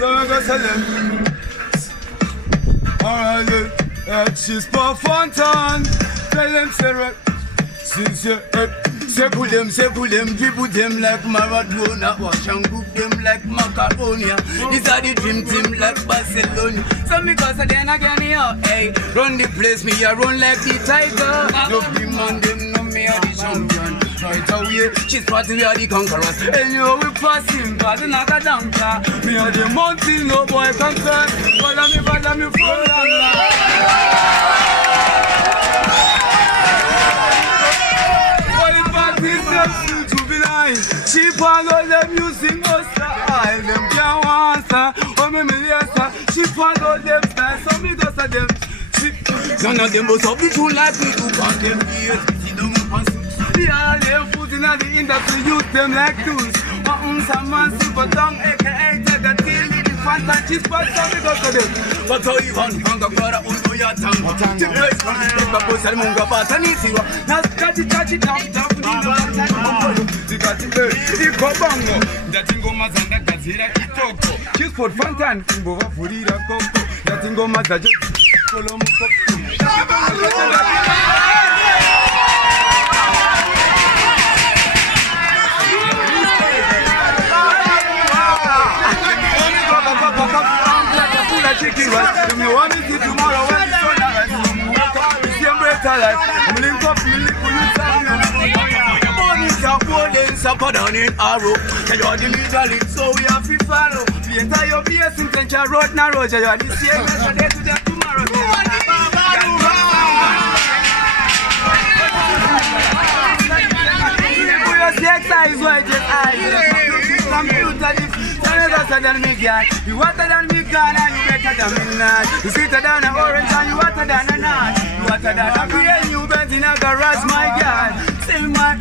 So I go tell them. Alright, she's for fun time. Tell them, say, since you say pull them, dribble them like Maradona. Wash and cook them like macaroni. These are the dream team like Barcelona. So me cause then again, yo, hey, run the place, me a run like the tiger. No demand them, no me a the champion. Right away, she's party, we are the conquerors. And you we passing, cause not a dancer. Me a the mountain, no boy can climb. Follow me, follow me. She follow the music, style. Them can't answer. Oh, me Melissa. She follow them style. So me go to them. None of them was up the tune like we do. Cause them ears, see them up and see. Yeah, them foot in the industry, use them like tools. Some man super tongue, aka take the tail. Fantasy spot, so me go to them. But how you want, Hanga Brother, Undo your tongue. The place from the paper, Bus and Munga Batanisi. Now, catch it down, the Kobango, that Tingo Mazanda Gazira Kitoko. She's for Fantan, Kimbo, Furida Coco, that Tingo Mazaja Colombo. You want to see tomorrow when the sun rises. We see better life. I'm link up, we link with you. Mornings are golden, supper down in Arrow. You are the leader, so we have to follow. The entire BS in Tencha Road, now Roger. You are the same yesterday to the tomorrow. You exercise, why just computer. Better than me, girl. You water than me, girl, and you better than me, not. You sweeter than an orange, and you water than a nut. You water than a green, you bent in a garage, my girl. Say, man,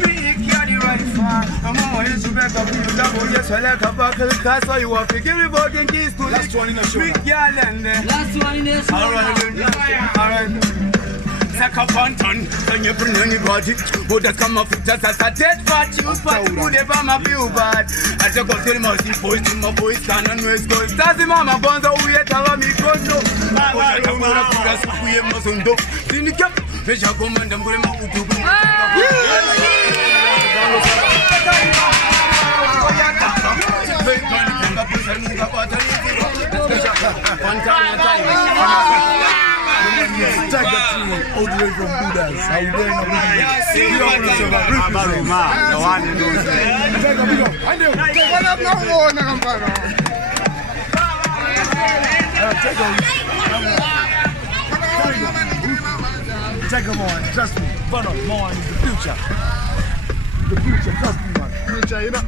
me carry right far. I'm on you to back up, you double, yes, I like a buckle, cause so you are figuring about the keys to last one in the show. Girl, and last one in the show. Alright. Saka Panton, can you bring anybody? Would have come up with just as a dead fat you, but would ever my feel bad. I just got to the mouse, voice in my voice, and always go. That's the mama bonds, oh, we have me go. I don't want to put us, we mustn't do. In the cup, fish are coming and bring my Utu. Take the team all the way from Buddha's. How you doing? Take them on, trust me. But more in the future. The future, trust me, man. Future, you know.